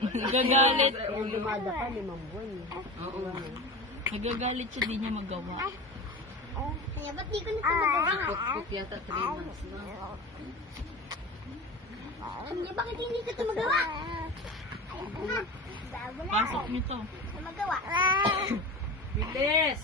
Nagagalit. Lumada ka, limang buwan. Oo. Nagagalit siya, di niya magawa. Kaya ba't di ko na magawa? Kup-kup yata, na. Kaya bakit hindi ko ito magawa? Pasok nito. Magawa. Bilis!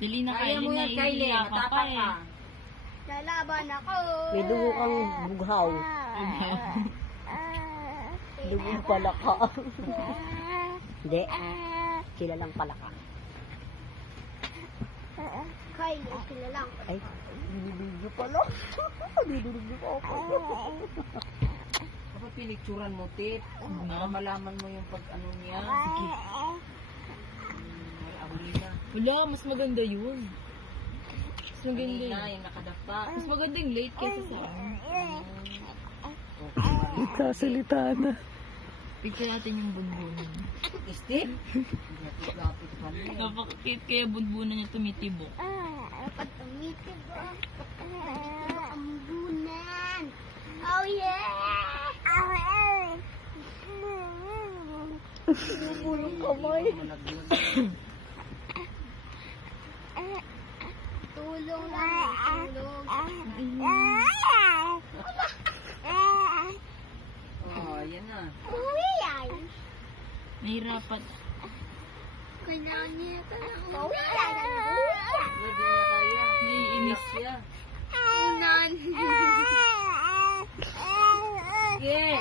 Dili na kayo niya, iliya ka pa eh. Lalaban ako. May dugo kang bughaw. Bughaw. Lugi pala ka. Hindi. lang pala ka. Kay, lang pala. Ay, binibigyo pala. Binibigyo pa ako. Kapag pinicturan mo, Tit, Para uh -huh. malaman mo yung pag ano niya. Sige. Uh -huh. hmm, Wala, mas maganda yun. Mas maganda yun. Ay, na, mas maganda yung late kaysa sa... Okay. Nagsasalitaan na. Pigyan natin yung bunbunan. Isti? Napakakit kaya bunbunan niya tumitibok. Kapag ah, tumitibok, ang ah, bunan. Oh yeah! Oh yeah! Bunong kamay. tulong lang, tulong. Nahirapan. Kailangan niya ito ng uya. Kailangan niya ito ng uya.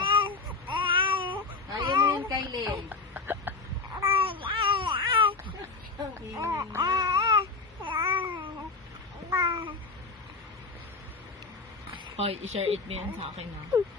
Kailangan niya mo yung kailin. Okay. Okay, i-share it mo yan sa akin. Okay.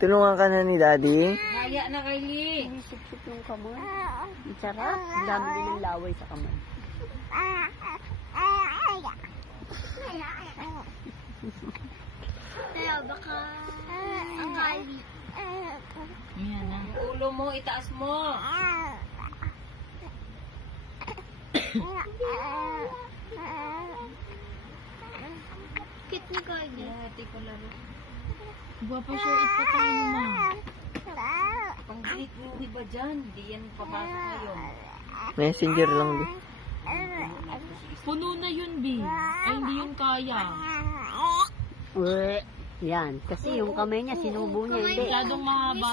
Tulungan ka na ni Daddy. Kaya na kay Lee. Sipsip yung kamay. Ang sarap. Ang dami din ng laway sa kamay. Kaya baka ang kali. Ayan na. Ulo mo, itaas mo. Kit ni Kaya, Hati ko lang. Guwapo siya, ito pa kayo, ma. Ang galit mo, iba dyan. Di yan pabasa ngayon. Messenger lang, Bi. Mm -hmm. Puno na yun, Bi. Ay, hindi yun kaya. Uh, yan. Kasi yung kamay niya, sinubo niya. Masyadong mahaba.